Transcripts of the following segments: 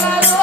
la la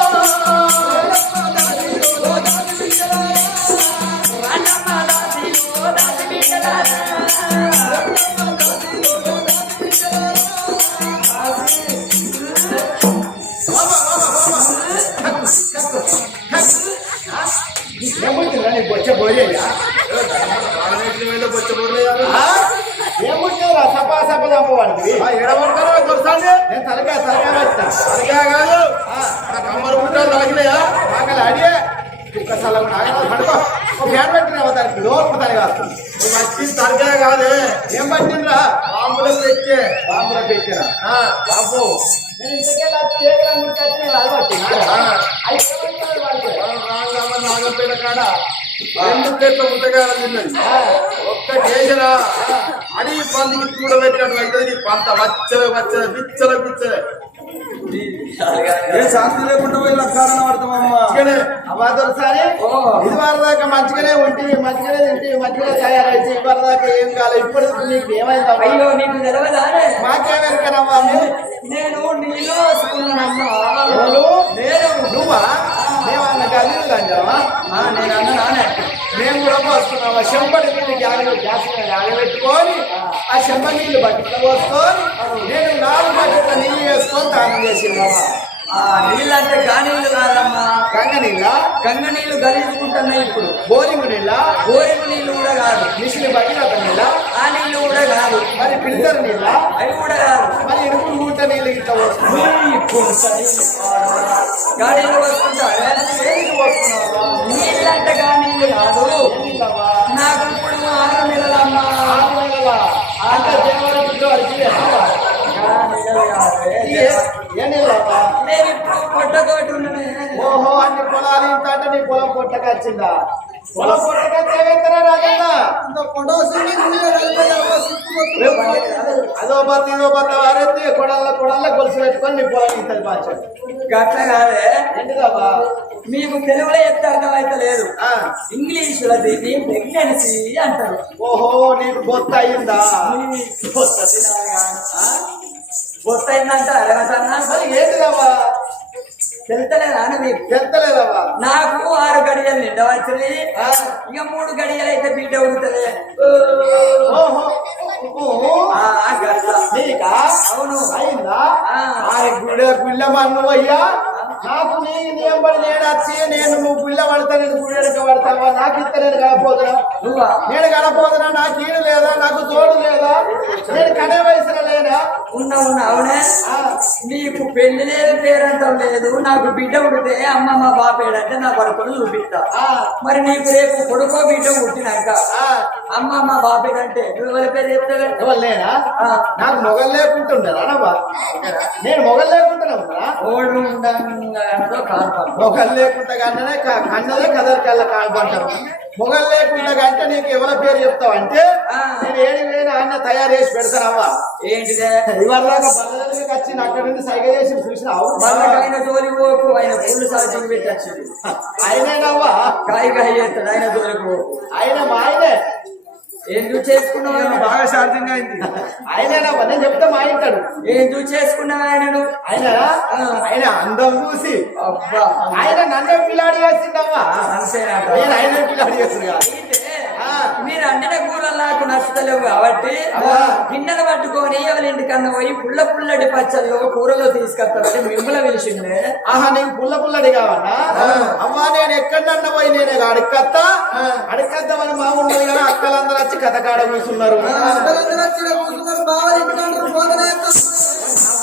అడి పందికి చూడబెట్టినట్టు అయితే నీ పంట వచ్చల వచ్చల పిచ్చల పిచ్చల ఏ శాంతి లేకుండా పోయి పడతామమ్మా ఇది వరదాకా మంచిగానే ఉంటివి మంచిగానే తింటివి మంచిగానే తయారైతే ఇది వరదాకా ఏం కాలేదు ఇప్పుడు నీకు ఏమైంది అయ్యో నీకు తెలవదానే మాకేమెరకనమ్మా నేను నీలో? నేను నువ్వా? మేమన్న అంటావా ఆ, నేను అన్న నానే. మేము కూడా పోస్తున్నావా చెంబడి నీళ్ళు జాగ్రత్త గ్యాస్ ఆగబెట్టుకొని ఆ చెంబ నీళ్ళు బకెట్లో పోసుకొని నేను నాలుగు బకెట్ల నీళ్ళు వేసుకొని దానం చేసిందామా ఆ నీళ్ళంటే గానీళ్ళు కాదమ్మా. గంగ నీళ్ళ? గంగ నీళ్ళు గలీజుకుంటున్నాయి ఇప్పుడు. బోరింగ్ నీళ్ళ? బోరింగ్ నీళ్ళు కూడా కాదు. మిషన్ బకెట్ నీళ్ళ? ఆ నీళ్ళు కూడా కాదు. మరి ఫిల్టర్ నీళ్ళ? అవి కూడా కాదు. మరి మూట నీళ్ళు ఇట్లా వస్తుంది గాడీలు వస్తుంటారే నీళ్ళంటే గానీళ్ళు కాదు. నాకు ఇప్పుడు ఆరు నెలలమ్మా. అంటే. ఏ నేను ఇప్పుడు ఉన్ననే. ఓహో అన్ని పొలాలు ఇంత అంటే నీ పొలం పొట్టకొచ్చిందా అదో బత్త ఇదో బత్త వారెత్తి కొడల్ల కొడల్ల గొలుసు పెట్టుకొని నీ పొలం ఇంతది బాచ గట్ల కాదే ఏంటిదమ్మా మీకు తెలుగులో చెప్తే అర్థమైతే లేదు ఆ, ఇంగ్లీష్లో దీన్ని ప్రెగ్నెన్సీ అంటారు ఓహో నీకు బొత్త అయిందా బొత్త? బొత్త అయిందంట అరవసన్నా తెలుతలేదా తెలుతలేదమ్మా నాకు. ఆరు గడియలు నిండవచ్చుని. ఇక మూడు గడియలు అయితే బిడ్డ ఉడుతుంది అవును. అయిందా? గుళ్ళ మన్ను అయ్యా నాకు నీ నియంబడి నేను వచ్చి నేను నువ్వు గుళ్ళ పడతా నేను గుళ్ళెడక పడతావా? నాకు ఇస్త నేను గడపోదునా నువ్వా? నేను గడపోదునా నాకు ఈడు లేదా నాకు తోడు లేదా? నేను కనే వయసులో లేనా? ఉన్నా ఉన్నా అవునే? నీకు పెళ్ళి లేదు పేరంటం లేదు నాకు బిడ్డ ఉడితే అమ్మ మా బాపేడంటే నా కొడుకును చూపిస్తా. ఆ, మరి నీకు రేపు కొడుకో బిడ్డ పుట్టినాక ఆ. అమ్మ మా బాపేడంటే నువ్వు ఎవరి పేరు చెప్తావే? ఎవరు లేనా ఆ. నాకు మొగలు లేకుంటుండరా నవ్వా? నేను మొగలు లేకుండా ఉన్నా ఓడు కాల్పం మొగలు లేకుండా కన్ననే కన్నదే కదర్ కళ్ళ కాల్పంటారు మొగలు లేకుండా కంటే నీకు ఎవరి పేరు చెప్తావు అంటే. నేను ఏడి వేయినా అన్న తయారు చేసి పెడతానవ్వా? ఏంటిదే? ఇవాళ బల్లలకి వచ్చి అక్కడ నుండి సైగ చేసి చూసినావు? మళ్ళీ జోలి పోకు ఆయన పుల్లు సాధ్యం పెట్టచ్చు ఆయనేనవ్వా? కాయ కాయ చేస్తాడు ఆయన జోలికి ఆయన మా ఆయనే. ఏం చేసుకున్నావు ఆయన? బాగా ఛార్జింగ్ అయింది. ఆయనేనవ్వా నేను చెప్తే మా ఇంటాడు. ఏం చూసి చేసుకున్నావు ఆయనను ఆయన ఆయన అందం చూసి. ఆయన నన్నే పిల్లాడి నేను ఆయనే పిల్లాడి ఆ. మీరు అండిన కూరలు నాకు నచ్చలేవు కాబట్టి. గిన్నెలు పట్టుకొని ఎవరి ఇంటికన్నా పోయి పుల్ల పుల్లటి పచ్చళ్ళు కూరలో తీసుకొస్తారని మిమ్మల్ని పిలిచిందే ఆహా నీకు పుల్ల పుల్లడి కావన్నా అమ్మా నేను ఎక్కడన్నా పోయి నేను అడక్కత్తా? అడక్కద్దామని మా ఉన్నది కానీ అక్కలందరూ వచ్చి కథ కాడ కూర్చున్నారు. ఏమేస్తామా నీ యేసు చల్లగుండా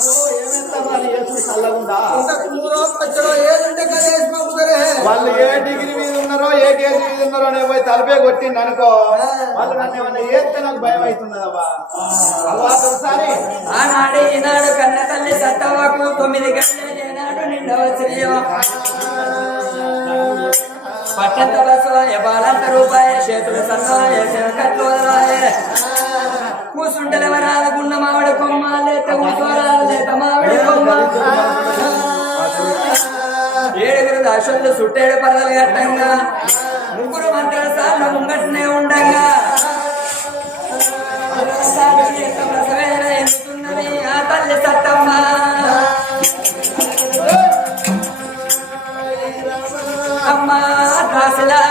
వాళ్ళు ఏ డిగ్రీ మీద ఉన్నారో ఏ కేజీ మీద ఉన్నారో నేను పోయి తలపే కొట్టింది అనుకో. వాళ్ళు నన్ను ఏమన్నా ఏస్తే నాకు భయం అవుతున్నదమ్మా అవ్వా ఒకసారి ఆనాడు ఈనాడు కన్న తల్లి సత్తవాకు తొమ్మిది గంటలు ఏనాడు నిండవచ్చునయో పట్టంత బసవాయ బాలంత రూపాయ చేతుల సన్నాయ శివకత్వరాయ కూసుండలెవరాలకున్న మావిడ కొమ్మ లేత ఊసోరాలేత మావిడ కొమ్మ ఏడుగురు దాశులు సుట్టేడు పరదలు కట్టంగా ముగ్గురు మంత్రుల సార్లు ముంగట్నే ఉండగా ఆ తల్లి సత్తమ్మ అమ్మా దాసలా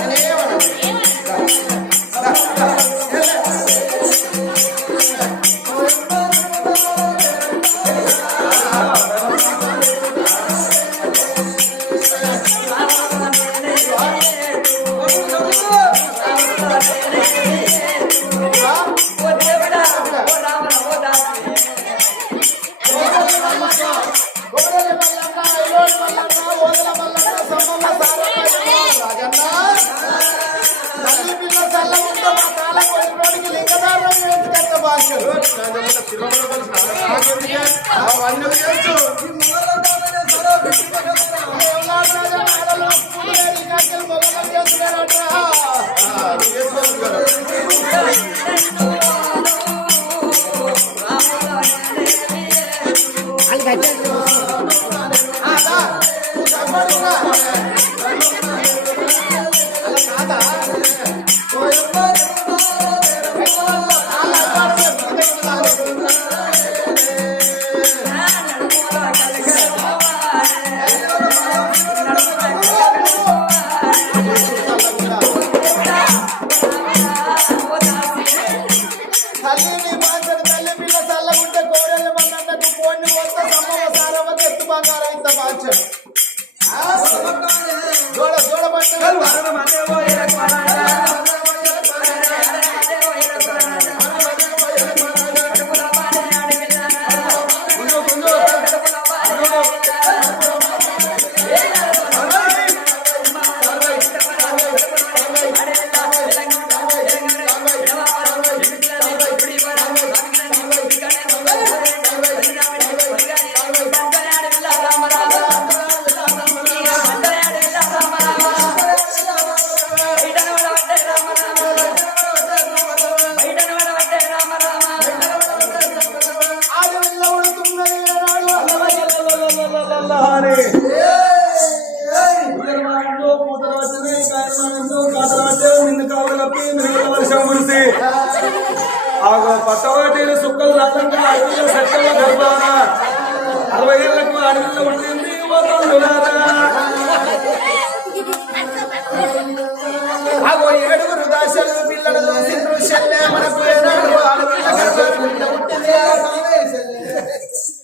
అనే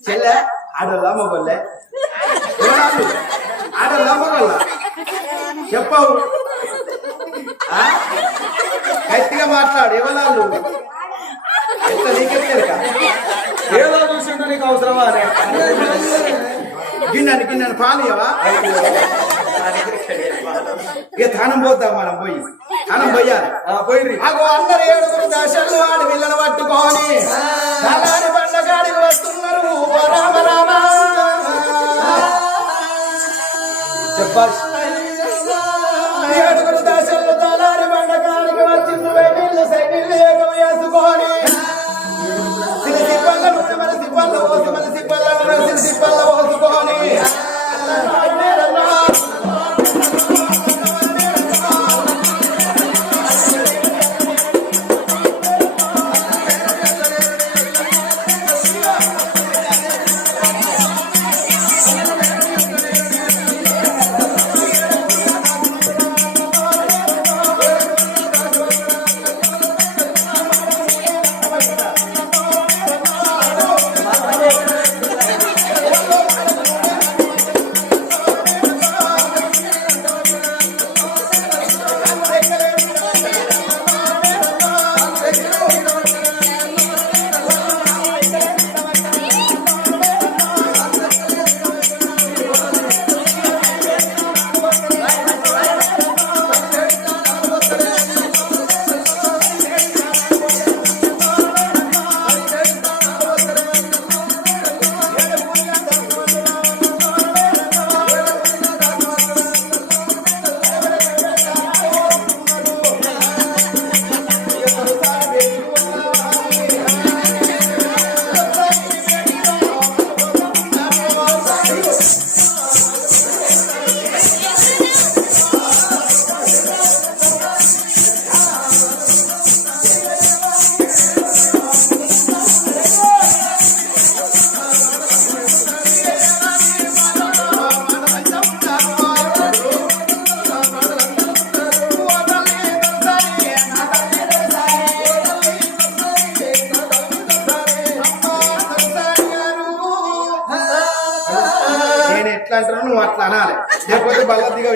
செல்ல ஆடலாம் மகல்ல ஆடலாம் மகல்ல చెప్పవు. గట్టిగా మాట్లాడు ఎవరాళ్ళు ఎంత నీకెత్తారు ఏదో చూసిండు నీకు అవసరమా గిన్నెను గిన్నెను పాలియవా ఇక తానం పోతా మనం పోయి. తానం పోయాలి. పోయి అందరు ఏడుగురు దశలు వాడి పిల్లలు పట్టుకోని అలాని వస్తున్నారు. చెప్పాల్సి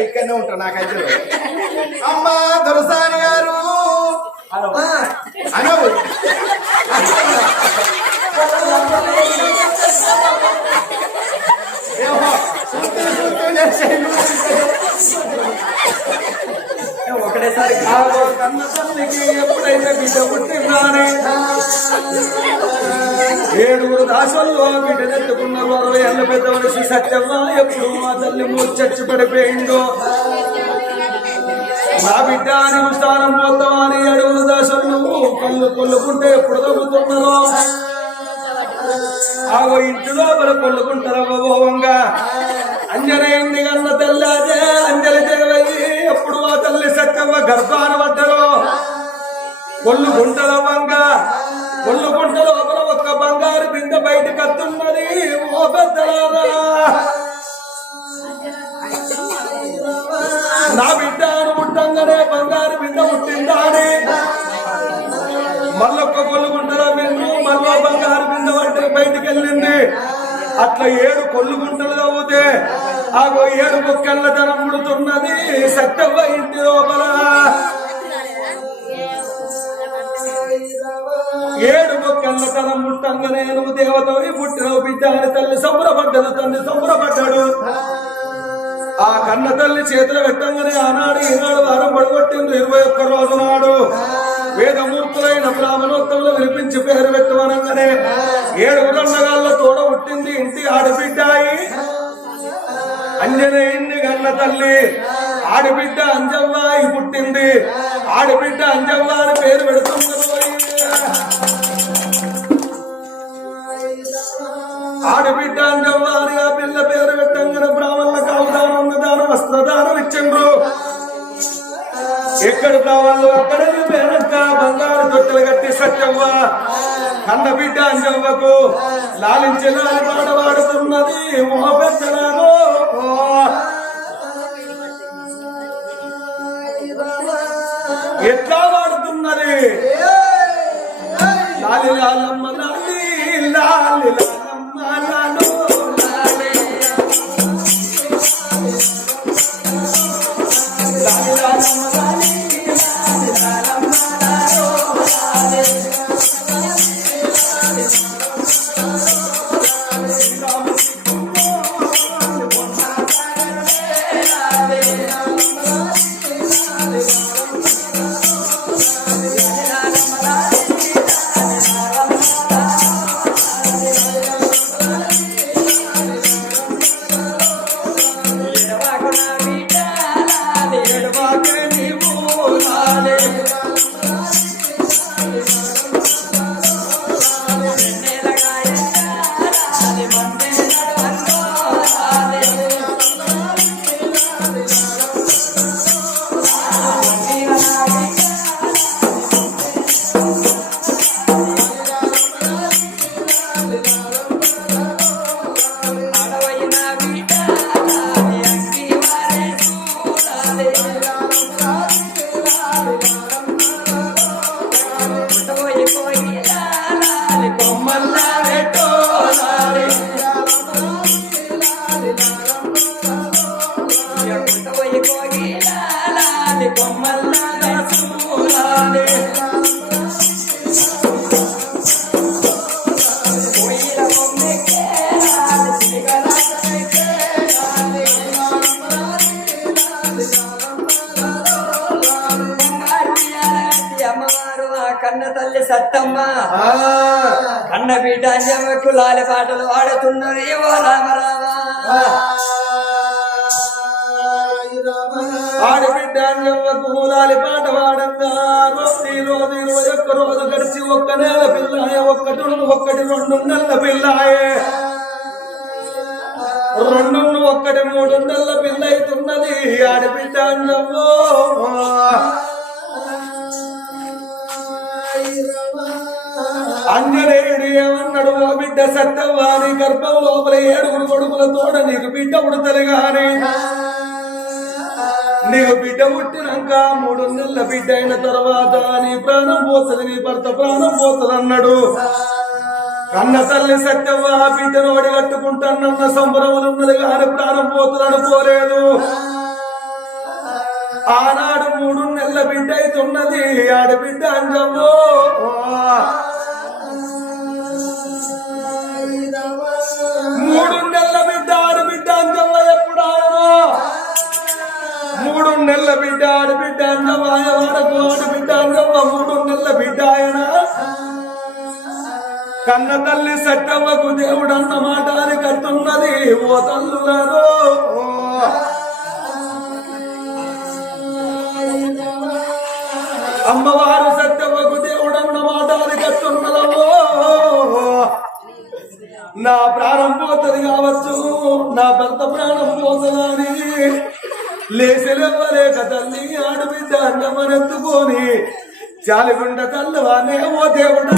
ఇక్కడనే ఉంటా నాకైతే. అమ్మా దొరసాని గారు. కన్న తల్లికి ఎప్పుడైతే బిడ్డ పుట్టిందానే? ఏడుగురు దాసల్లో బిడ్డ తెచ్చుకున్న అరవై ఏళ్ళ పెద్ద మనిషి సత్యమ్మ ఎప్పుడు మా తల్లి మూర్చచ్చి పడిపోయిందో? నా బిడ్డ నిమిషానం స్థానం పోతావా అని ఏడుగురు దాసలు కళ్ళు కొల్లుకుంటే ఎప్పుడు తగ్గుతున్నారో ఆగో ఇంటి లోపల కొల్లుకుంటారా బాబోవంగా అంజనేయుని కన్న తెల్లాదే అంజలి దేవయ్యి తల్లి గర్భాన వడ్డలో కొల్లు గుంటలవ్వంగా కొల్లు గుంట లోపల ఒక్క బంగారు బింద బయటకు వస్తున్నది ఓ పెద్దలారా. నా బిడ్డ అని బంగారు బింద పుట్టిందా అని మళ్ళొక్క కొల్లు గుంటల బిందు మళ్ళీ బంగారు బింద వంటి బయటికి వెళ్ళింది. అట్లా ఏడు కొల్లు గుంటలు తవ్వుతే ఆగో ఏడు బొక్కళ్ళ పుడుతున్నది ముడుతున్నది ఇంటి లోపల. ఏడు బొక్కళ్ళ తనం ముట్టంగానే నువ్వు దేవతవి పుట్టినవు బిడ్డ అని తల్లి సంబరపడ్డదు తల్లి సంబరపడ్డాడు. ఆ కన్న తల్లి చేతులు పెట్టంగానే ఆనాడు ఈనాడు వారం పడగొట్టింది ఇరవై ఒక్క రోజు నాడు. వేదమూర్తులైన బ్రాహ్మణోత్తములు వినిపించి పేరు పెట్టమనగానే ఏడు అన్నగాళ్ళ తోడ పుట్టింది ఇంటి ఆడబిడ్డాయి. అంజనేయుణ్ణి కన్న తల్లి. ఆడబిడ్డ అంజవ్వాయి పుట్టింది. ఆడబిడ్డ అంజవ్వ అని పేరు పెడుతున్నారు ఆడబిడ్డ అంజవ్వారి ఆ పిల్ల పేరు పెట్టంగానే బ్రాహ్మణులకు అవదానం అన్నదానం వస్త్రదానం ఇచ్చిండ్రు. ఎక్కడ బ్రాహ్మణులు అక్కడ పేరంట బంగారు తొట్టెలు కట్టి సత్యవ్వ కన్న బిడ్డ అంజవ్వకు లాలించి లాలి పాట కన్న బిడ్డ లాలి పాటలు ఆడుతున్నది ఓ రామ ఆడబిడ్డ అంజవ్వకు లాలి పాట పాడంగా. రోజు ఈ రోజు ఇరవై ఒక్క రోజు గడిచి ఒక్క నెల పిల్లాయే ఒక్కటి ఒక్కటి రెండు నెలల పిల్లాయే. రెండు ఒక్కటి మూడు నెలల పిల్ల అవుతున్నది ఆడబిడ్డ అంజవ్వో అంజనేయుడు ఏమన్నాడు ఓ బిడ్డ సత్తవ్వా నీ గర్భం లోపల ఏడుగురు కొడుకుల తోడ నీకు బిడ్డ పుడతలుగాని. నీకు బిడ్డ పుట్టినాక మూడు నెలల బిడ్డ అయిన తర్వాత నీ ప్రాణం పోతుంది నీ భర్త ప్రాణం పోతుంది అన్నాడు కన్న తల్లి సత్యవ్వ బిడ్డను వడి కట్టుకుంటానన్న సంబరములు ఉన్నది కానీ ప్రాణం పోతుంది అనుకోలేదు ఆనాడు మూడు నెలల బిడ్డ అయితే ఉన్నది ఆడబిడ్డ అంజంలో నెలల బిడ్డ ఆడబిడ్డ అన్నవా వరకు ఆడబిడ్డ అన్నవా మూడు నెలల బిడ్డ ఆయన. కన్న తల్లి సట్టమ్మకు దేవుడు అన్న మాట అని కట్టున్నది ఓ తల్లులను అమ్మవారు సట్టమ్మకు దేవుడు అన్న మాట అని కట్టున్నదమ్మో నా ప్రాణం పోతుంది కావచ్చు నా భర్త ప్రాణం పోతుందని లేసెలెవ్వలేక తల్లి ఆడబిడ్డ అన్నమనెత్తుకొని జాలిగుండ తల్లవా నేమో దేవుడా.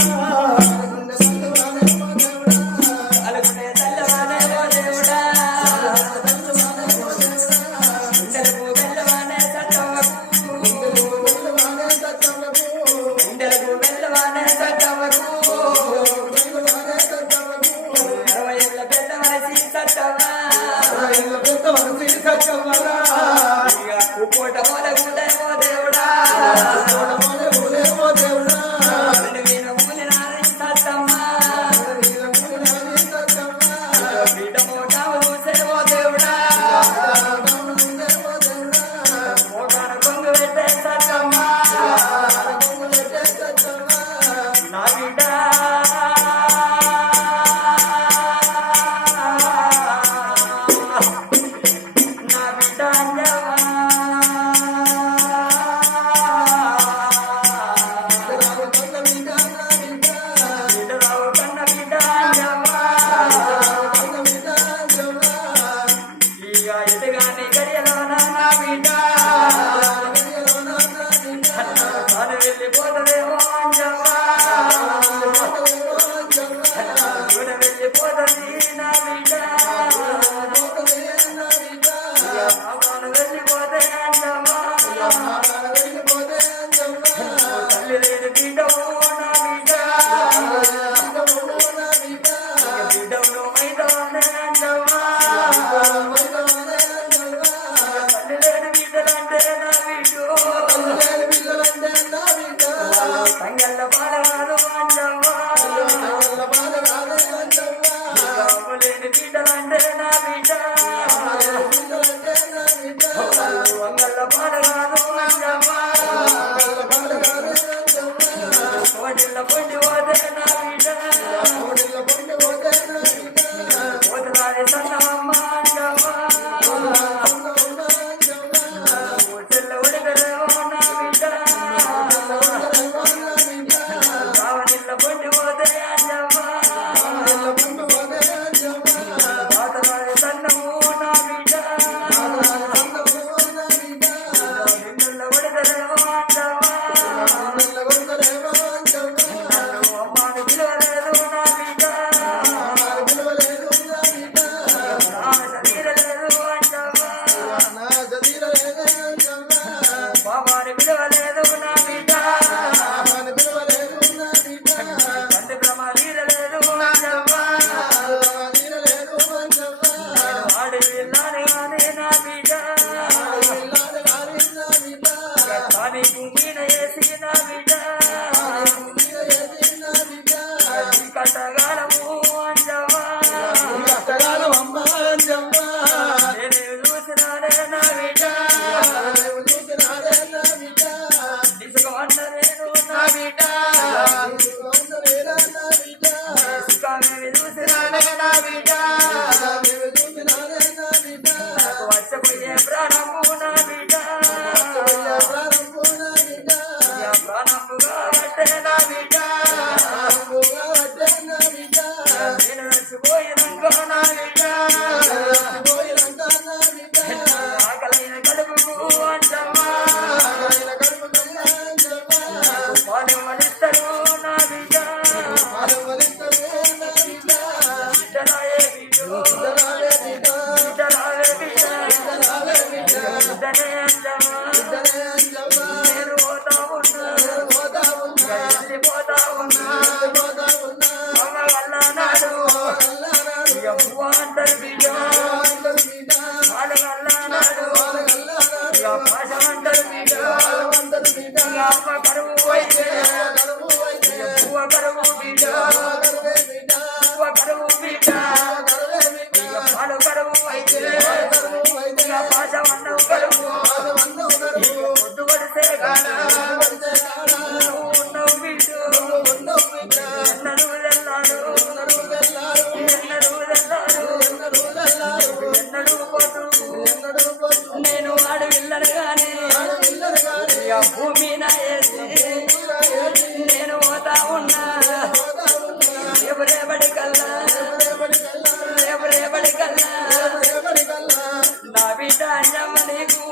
నీకు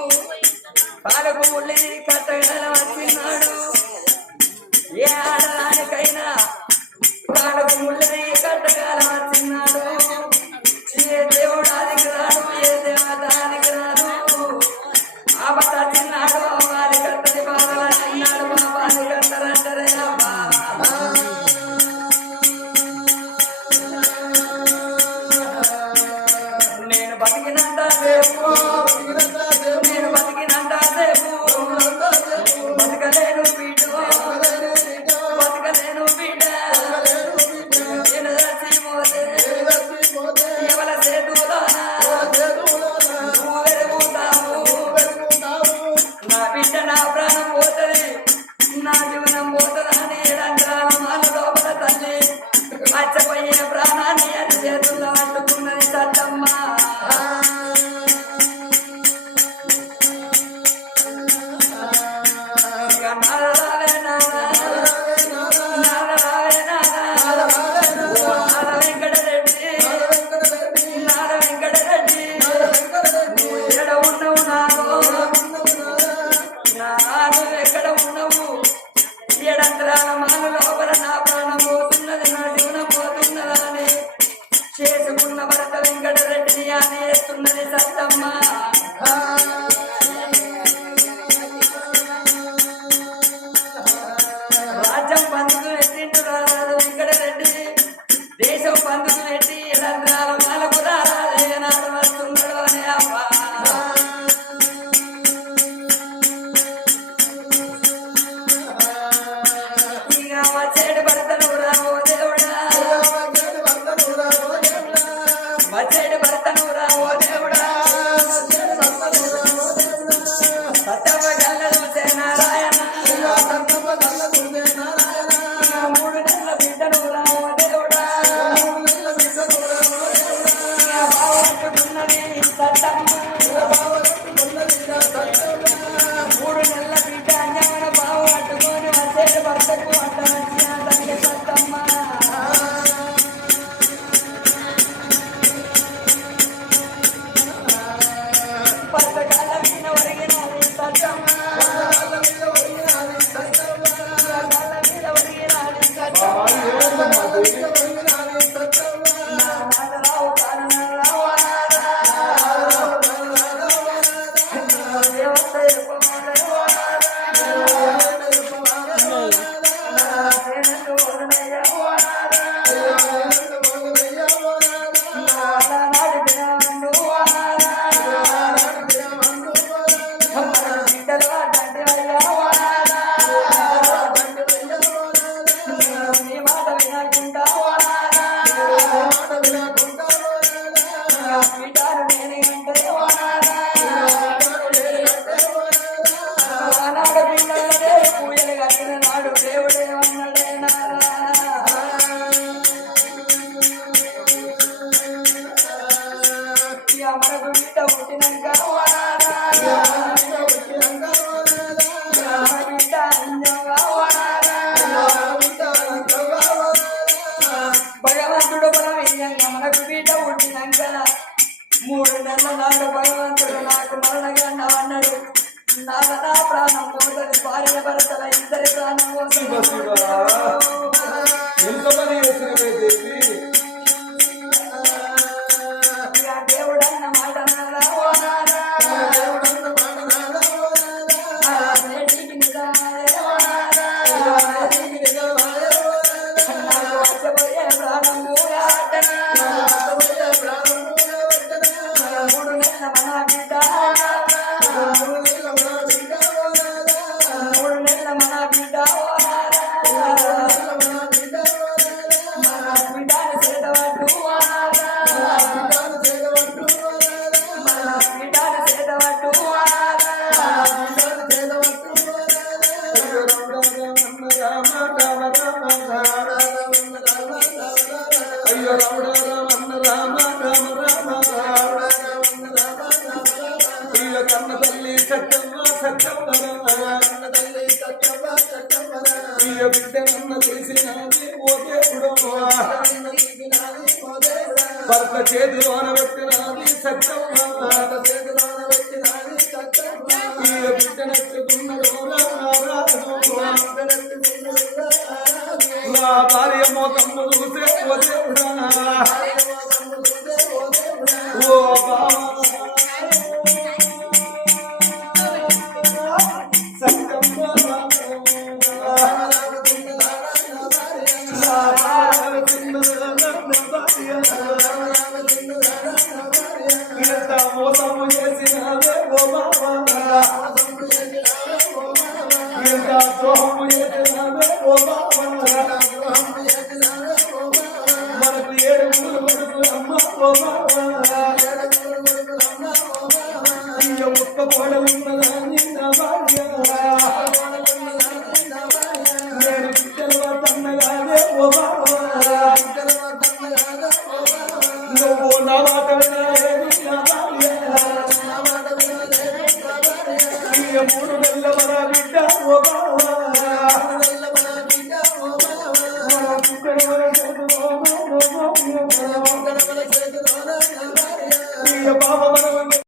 పాలకు ముళ్ళని కట్టగల వచ్చినాడు